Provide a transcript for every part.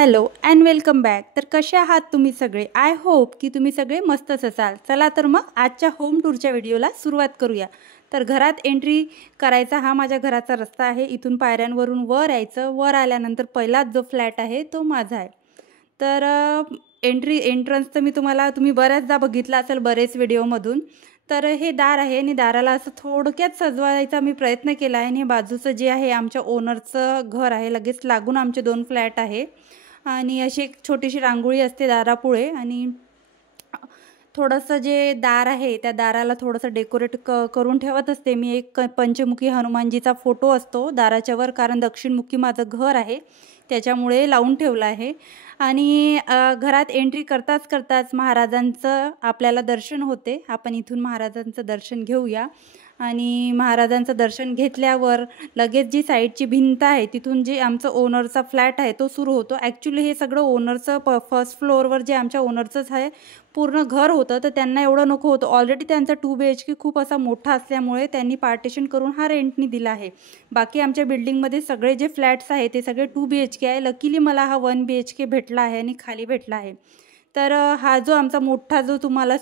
Hello and welcome back. तर कसे आहात तुम्ही सगळे? आय होप की तुम्ही सगळे मस्तच असाल. चला तर मग आजच्या होम टूरच्या व्हिडिओला सुरुवात करूया. तर घरात एंट्री करायचा हा माझ्या घराचा रस्ता आहे. इथून पायऱ्यांवरून वर यायचं. वर आल्यानंतर पहिलाच जो फ्लॅट आहे तो माझा आहे. तर एंट्रन्स तर तुम्ही बऱ्याचदा बघितला असेल बरेच व्हिडिओमधून. तर हे दार आहे आणि दाराला असं थोडक्यात सजवायचा मी प्रयत्न केला आहे. आणि बाजूचं जे आहे आमच्या ओनरचं घर आहे, लगेच लागून आमचे 2 फ्लॅट आहे आणि अशी एक छोटीशी रांगोळी असते दारापुढे. आणि थोडंसं जे दार आहे त्या दाराला थोडंसं डेकोरेट करून ठेवत असते मी. एक पंचमुखी हनुमानजीचा फोटो असतो दाराच्यावर, कारण दक्षिणमुखी माझं घर आहे त्याच्यामुळे लावून ठेवलं आहे. आणि घरात एंट्री करताच महाराजांचं आपल्याला दर्शन होते. आपण इथून महाराजांचं दर्शन घेऊया. आणि महाराजांचं दर्शन घेतल्यावर लगेच जी साईडची भिंत आहे तिथून जे आमचं ओनरचा फ्लॅट आहे तो सुरू होतो. ॲक्च्युली हे सगळं ओनरचं फर्स्ट फ्लोअरवर जे आमच्या ओनरचंच आहे पूर्ण घर होतं, तर त्यांना एवढं नको होतं. ऑलरेडी त्यांचा 2 BHK खूप असा मोठा असल्यामुळे त्यांनी पार्टिशन करून हा रेंटनी दिला आहे. बाकी आमच्या बिल्डिंगमध्ये सगळे जे फ्लॅट्स आहे ते सगळे 2 BHK आहे. लकीली मला हा 1 BHK भेटला आहे आणि खाली भेटला आहे. तर हा जो आमचा मोठा जो तुम्हाला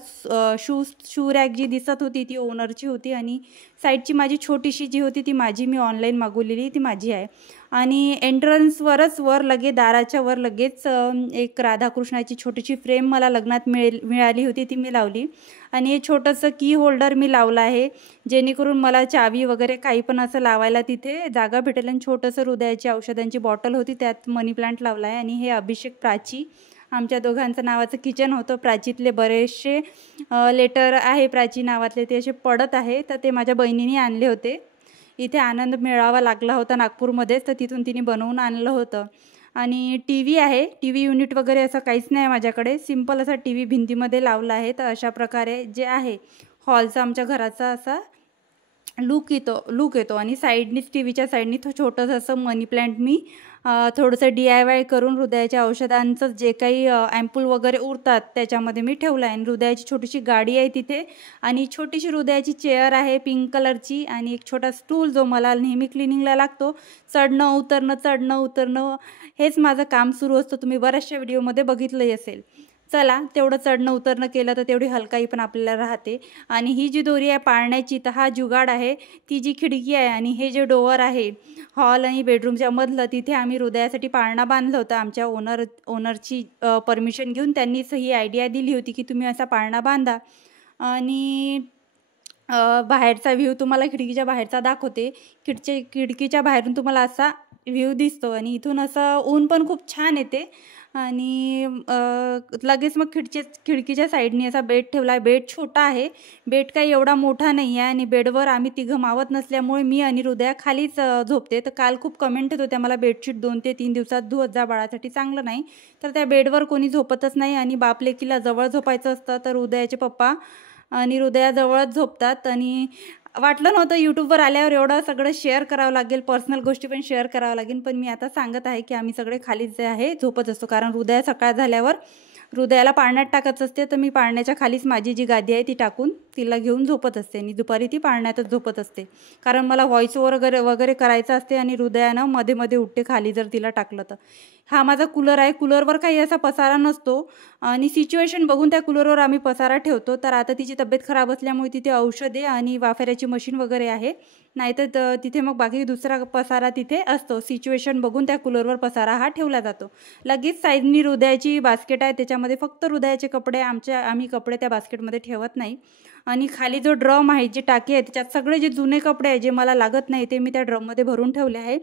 शू रॅक जी दिसत होती ती ओनरची होती. आणि साईडची माझी छोटीशी जी होती ती मी ऑनलाईन मागवलेली, ती माझी आहे. आणि एंट्रन्सवरच लगे दाराच्या वर लगेच एक राधाकृष्णाची छोटीशी फ्रेम मला लग्नात मिळाली होती, ती मी लावली. आणि हे छोटंसं की होल्डर मी लावलं आहे, जेणेकरून मला चावी वगैरे काही पण असं लावायला तिथे जागा भेटेल. आणि छोटंसं हृदयाची औषधांची बॉटल होती, त्यात मनी प्लांट लावला आहे. आणि हे अभिषेक प्राची आमच्या दोघांचं नावाचं किचन होतं. प्राचीतले बरेचसे लेटर आहे प्राची नावातले, ते असे पडत आहे, तर ते माझ्या बहिणीने आणले होते. इथे आनंद मेळावा लागला होता नागपूरमध्येच, तर तिथून तिने बनवून आणलं होतं. आणि TV आहे. TV युनिट वगैरे असं काहीच नाही माझ्याकडे. सिम्पल असा TV भिंतीमध्ये लावला आहे. तर अशा प्रकारे जे आहे हॉलचा आमच्या घराचा असा लूक येतो. आणि साईडनीच टीव्हीच्या साईडनी छोटंसं असं मनी प्लॅन्ट मी थोडंसं DIY करून हृदयाच्या औषधांचं जे काही ॲम्पूल वगैरे उरतात त्याच्यामध्ये मी ठेवलं आहे. आणि हृदयाची छोटीशी गाडी आहे तिथे, आणि छोटीशी हृदयाची चेअर आहे पिंक कलरची, आणि एक छोटा स्टूल जो मला नेहमी क्लिनिंगला लागतो. चढणं उतरणं हेच माझं काम सुरू असतं. तुम्ही बऱ्याचशा व्हिडिओमध्ये बघितलंही असेल. चला, तेवढं चढणं उतरणं केलं तर तेवढी हलकाई पण आपल्याला राहते. आणि ही जी दोरी आहे पाळण्याची, तर हा जुगाड आहे. ती जी खिडकी आहे आणि हे जे डोअर आहे हॉल आणि बेडरूमच्या मधलं, तिथे आम्ही हृदयासाठी पाळणा बांधलं होतं. आमच्या ओनरची परमिशन घेऊन त्यांनीच ही आयडिया दिली होती की तुम्ही असा पाळणा बांधा. आणि बाहेरचा व्ह्यू तुम्हाला खिडकीच्या बाहेरचा दाखवते. खिडकीच्या बाहेरून तुम्हाला असा व्ह्यू दिसतो. आणि इथून असं ऊन पण खूप छान येते. आणि लगेच मग खिडकीच्या साईडनी असा बेड ठेवला आहे. बेड छोटा आहे, बेड काही एवढा मोठा नाही आहे. आणि बेडवर आम्ही तिघं मावत नसल्यामुळे मी आणि हृदया खालीच झोपते. तर काल खूप कमेंट येत होत्या मला, बेडशीट 2 ते 3 दिवसात धुवत जा, बाळासाठी चांगलं नाही. तर त्या बेडवर कोणी झोपतच नाही. आणि बाप लेकीला जवळ झोपायचं असतं, तर हृदयाचे पप्पा आणि हृदयाजवळच झोपतात. आणि वाटलं नव्हतं यूट्यूबवर आल्यावर एवढं सगळं शेअर करावं लागेल, पर्सनल गोष्टी पण शेअर करावं लागेल. पण मी आता सांगत आहे की आम्ही सगळे खालीच जे आहे झोपत असतो. कारण हृदया सकाळ झाल्यावर हृदयाला पाळण्यात टाकायचं असते, तर मी पाळण्याच्या खालीच माझी जी गादी आहे ती टाकून तिला घेऊन झोपत असते. आणि दुपारी ती पाळण्यातच झोपत असते, कारण मला व्हॉइस ओव्हर वगैरे करायचं असते. आणि हृदयानं मध्ये मध्ये उठते खाली जर तिला टाकलं तर. हा माझा कूलर आहे. कूलरवर काही असा पसारा नसतो, आणि सिच्युएशन बघून त्या कूलरवर आम्ही पसारा ठेवतो. तर आता तिची तब्येत खराब असल्यामुळे तिथे औषधे आणि वाफेऱ्याची मशीन वगैरे आहे, नाहीतर तिथे मग बाकी दुसरा पसारा तिथे असतो. सिच्युएशन बघून त्या कूलरवर पसारा हा ठेवला जातो. लगेच साईडनी हृदयाची बास्केट आहे, त्याच्यामध्ये फक्त हृदयाचे कपडे, आम्ही कपडे त्या बास्केटमध्ये ठेवत नाही. आणि खाली जो ड्रम आहे, जी टाकी आहे, त्याच्यात सगळे जे जुने कपडे आहे जे मला लागत नाही ते मी त्या ड्रममध्ये भरून ठेवले आहे.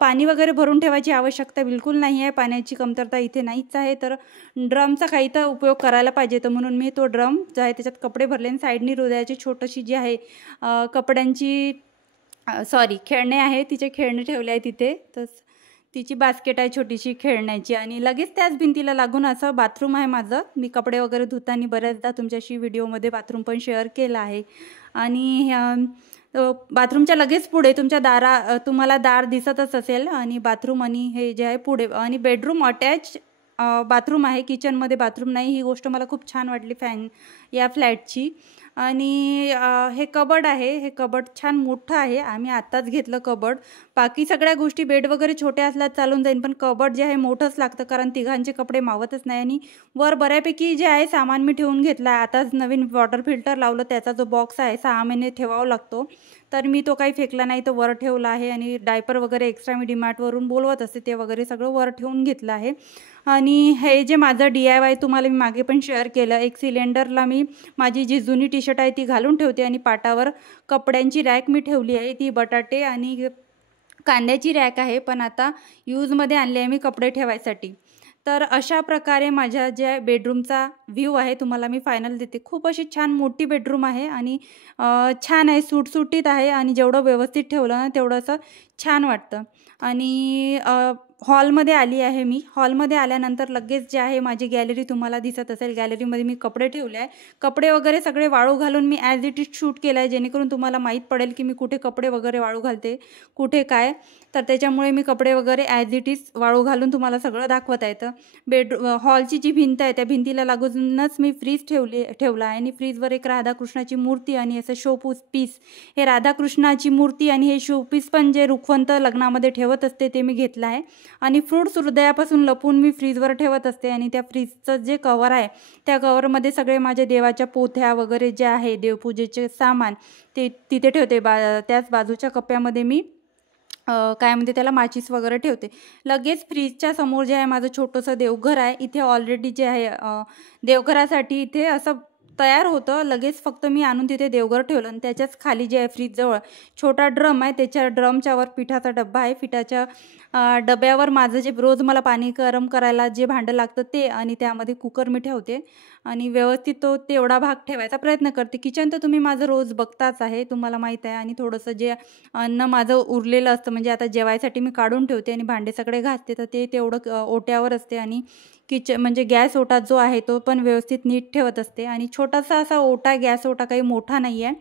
पाणी वगैरे भरून ठेवायची आवश्यकता बिलकुल नाही आहे, पाण्याची कमतरता इथे नाहीच आहे. तर ड्रमचा काही तर उपयोग करायला पाहिजे, तर म्हणून मी तो ड्रम जो आहे त्याच्यात कपडे भरले. आणि साईडनी हृदयाची छोटीशी जी आहे कपड्यांची खेळणे आहे, तिचे खेळणे ठेवले आहे तिथे. तर तिची बास्केट आहे छोटीशी खेळण्याची. आणि लगेच त्याच भिंतीला लागून असं बाथरूम आहे माझं. मी कपडे वगैरे धुताना बऱ्याचदा तुमच्याशी व्हिडिओमध्ये बाथरूम पण शेअर केलं आहे. आणि बाथरूमच्या लगेच पुढे तुम्हाला दार दिसतच असेल. आणि बाथरूम आणि हे जे आहे पुढे, आणि बेडरूम अटॅच बाथरूम आहे, किचनमध्ये बाथरूम नाही. ही गोष्ट मला खूप छान वाटली या फ्लॅटची. आणि हे कबड आहे, हे कबड छान मोठं आहे, आम्ही आत्ताच घेतलं कबड. बाकी सगळ्या गोष्टी बेड वगैरे छोट्या असल्यास चालून जाईल, पण कबड जे आहे मोठंच लागतं कारण तिघांचे कपडे मावतच नाही. आणि वर बऱ्यापैकी जे आहे सामान मी ठेवून घेतलं आहे. आताच नवीन वॉटर फिल्टर लावलं, त्याचा जो बॉक्स आहे 6 महिने ठेवावा लागतो, तर मी तो काही फेकला नाही, तो वर ठेवला आहे. आणि डायपर वगैरे एक्स्ट्रा मी डीमार्टवरून बोलवत असते ते वगैरे सगळं वर ठेवून घेतलं आहे. आणि हे जे माझं DIY तुम्हाला मी मागे पण शेअर केलं, एक सिलेंडरला मी माझी जी जुनी टी शर्ट आहे ती घालून ठेवते आणि पाटावर कपड्यांची रॅक मी ठेवली आहे. ती बटाटे आणि कांद्याची रॅक आहे, पण आता यूजमध्ये आणली आहे मी कपडे ठेवायसाठी. तर अशा प्रकारे माझ्या ज्या बेडरूमचा व्ह्यू आहे तुम्हाला मी फायनल देते. खूप अशी छान मोठी बेडरूम आहे आणि छान आहे, सुटसुटीत आहे. आणि जेवढं व्यवस्थित ठेवलं ना तेवढं असं छान वाटतं. आणि हॉलमध्ये आली आहे मी. हॉलमध्ये आल्यानंतर लगेच जे आहे माझी गॅलरी तुम्हाला दिसत असेल. गॅलरीमध्ये मी कपडे ठेवले आहे. कपडे वगैरे सगळे वाळू घालून मी ॲज इट इज शूट केलं आहे, जेणेकरून तुम्हाला माहीत पडेल की मी कुठे कपडे वगैरे वाळू घालते, कुठे काय. तर त्याच्यामुळे मी कपडे वगैरे ॲज इट इज वाळू घालून तुम्हाला सगळं दाखवता येतं. हॉलची जी भिंत आहे त्या भिंतीला लागूनच मी फ्रीज ठेवला आहे. आणि फ्रीजवर एक राधाकृष्णाची मूर्ती आणि असं शोपीस पीस, हे राधाकृष्णाची मूर्ती आणि हे शोपीस पण जे रुखवंत लग्नामध्ये ठेवत असते ते मी घेतलं आहे. आणि फ्रूट्स हृदयापासून लपून मी फ्रीजवर ठेवत असते. आणि त्या फ्रीजचं जे कवर आहे त्या कवरमध्ये सगळे माझे देवाच्या पोथ्या वगैरे जे आहे, देवपूजेचे सामान ते तिथे ठेवते. त्याच बाजूच्या कप्प्यामध्ये मी काय म्हणते त्याला माचीस वगैरे ठेवते. लगेच फ्रीजच्या समोर जे आहे माझं छोटंसं देवघर आहे. इथे ऑलरेडी जे आहे देवघरासाठी इथे असं तयार होतं, लगेच फक्त मी आणून तिथे देवघर ठेवलं. आणि त्याच्याच खाली जे आहे फ्रीजजवळ छोटा ड्रम आहे, त्याच्या ड्रमच्या वर पिठाचा डब्बा आहे. पिठाच्या डब्यावर माझं जे रोज मला पाणी गरम करायला जे भांडं लागतं ते, आणि त्यामध्ये कुकर मी ठेवते. आणि व्यवस्थित तो तेवढा भाग ठेवायचा प्रयत्न करते. किचन तर तुम्ही माझं रोज बघताच आहे, तुम्हाला माहीत आहे. आणि थोडंसं जे अन्न माझं उरलेलं असतं, म्हणजे आता जेवायसाठी मी काढून ठेवते आणि भांडे सगळे घासते, तर ते तेवढं ओट्यावर असते. आणि म्हणजे गॅस ओटा जो आहे तो पण व्यवस्थित नीट ठेवत असते. आणि छोटासा असा ओटा, गॅस ओटा काही मोठा नाही आहे.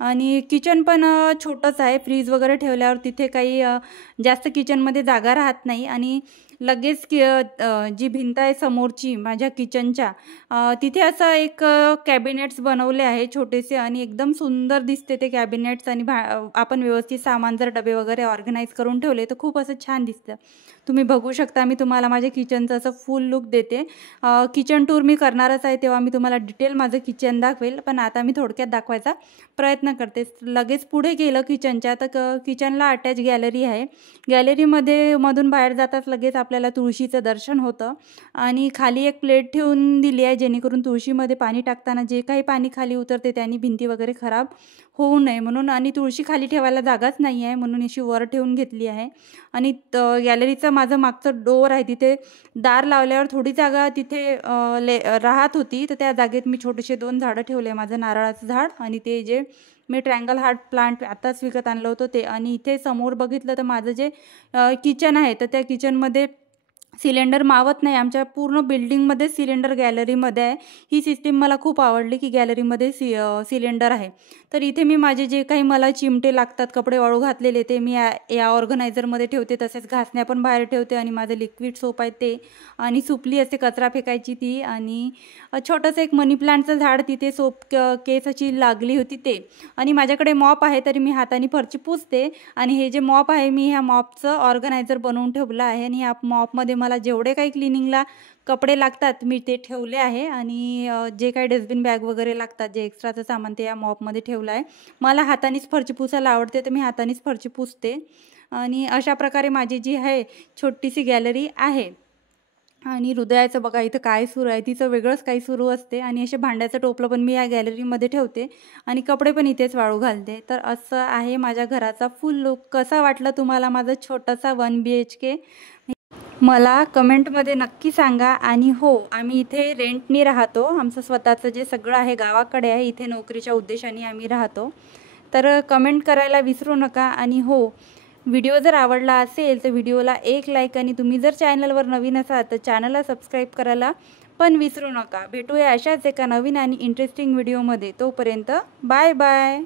आणि किचन पण छोटंच आहे. फ्रीज वगैरे ठेवल्यावर तिथे काही जास्त किचनमध्ये जागा राहत नाही. आणि लगेच जी भिंत आहे समोरची माझ्या किचनच्या, तिथे असं एक कॅबिनेट्स बनवले आहे छोटेसे, आणि एकदम सुंदर दिसते ते कॅबिनेट्स. आणि आपण व्यवस्थित सामान जर डबे वगैरे ऑर्गनाईज करून ठेवले तर खूप असं छान दिसतं. तुम्ही बघू शकता, मी तुम्हाला माझ्या किचनचं असं फुल लुक देते. किचन टूर मी करणारच आहे, तेव्हा मी तुम्हाला डिटेल माझं किचन दाखवेल, पण आता मी थोडक्यात दाखवायचा प्रयत्न करते. लगेच पुढे गेलं किचनच्या, तर किचनला अटॅच गॅलरी आहे. गॅलरीमध्ये मधून बाहेर जाताच लगेच आपल्याला तुळशीचं दर्शन होतं. आणि खाली एक प्लेट ठेवून दिली आहे, जेणेकरून तुळशीमध्ये पाणी टाकताना जे काही पाणी खाली उतरते त्यांनी भिंती वगैरे खराब होऊ नये म्हणून. आणि तुळशी खाली ठेवायला जागाच नाही आहे म्हणून अशी वर ठेवून घेतली आहे. आणि गॅलरीचं माझं मागचं डोअर आहे, तिथे दार लावल्यावर थोडी जागा तिथे राहत होती, तर त्या जागेत मी छोटेसे 2 झाडं ठेवले. माझं नारळाचं झाड आणि ते जे मी ट्रँगल हार्ट प्लांट आत्ताच विकत आणलं होतं ते. आणि इथे समोर बघितलं तर माझं जे किचन आहे, तर त्या किचनमध्ये सिलेंडर मावत नाही. आमच्या पूर्ण बिल्डिंगमध्ये सिलेंडर गॅलरीमध्ये आहे. ही सिस्टीम मला खूप आवडली की गॅलरीमध्ये सिलेंडर आहे. तर इथे मी माझे जे काही मला चिमटे लागतात कपडे वाळू घातलेले ते मी या ऑर्गनायझरमध्ये ठेवते. तसेच घासण्या पण बाहेर ठेवते. आणि माझं लिक्विड सोप आहे ते, आणि सुपली असते कचरा फेकायची ती, आणि छोटंसं एक मनी प्लांटचं झाड तिथे सोप केस अशी लागली होती ते. आणि माझ्याकडे मॉप आहे, तरी मी हाताने फरची पुसते. आणि हे जे मॉप आहे मी ह्या मॉपचं ऑर्गनायझर बनवून ठेवलं आहे. आणि ह्या मॉपमध्ये मला जेवढे काही क्लिनिंगला कपडे लागतात मी ते ठेवले आहे. आणि जे काही डस्टबिन बॅग वगैरे लागतात जे एक्स्ट्राचं सामान ते या मॉपमध्ये ठेवलं आहे. मला हातानेच फरची पुसायला आवडते, तर मी हातानेच फरची पुसते. आणि अशा प्रकारे माझी जी आहे छोटीशी गॅलरी आहे. आणि हृदयाचं बघा इथं काय सुरू आहे, तिचं वेगळंच काही सुरू असते. आणि असे भांड्याचं टोपलं पण मी या गॅलरीमध्ये ठेवते. आणि कपडे पण इथेच वाळू घालते. तर असं आहे माझ्या घराचा फुल लुक. कसा वाटला तुम्हाला माझा छोटासा 1 BHK मला कमेंटमध्ये नक्की सांगा. आणि हो, आम्ही इथे रेंटनी राहतो. आमचं स्वतःचं जे सगळं आहे गावाकडे आहे, इथे नोकरीच्या उद्देशाने आम्ही राहतो. तर कमेंट करायला विसरू नका. आणि हो, व्हिडिओ जर आवडला असेल तर व्हिडिओला एक लाईक, आणि तुम्ही जर चॅनलवर नवीन असाल तर चॅनलला सबस्क्राईब करायला पण विसरू नका. भेटूया अशाच एका नवीन आणि इंटरेस्टिंग व्हिडिओमध्ये. तोपर्यंत बाय बाय.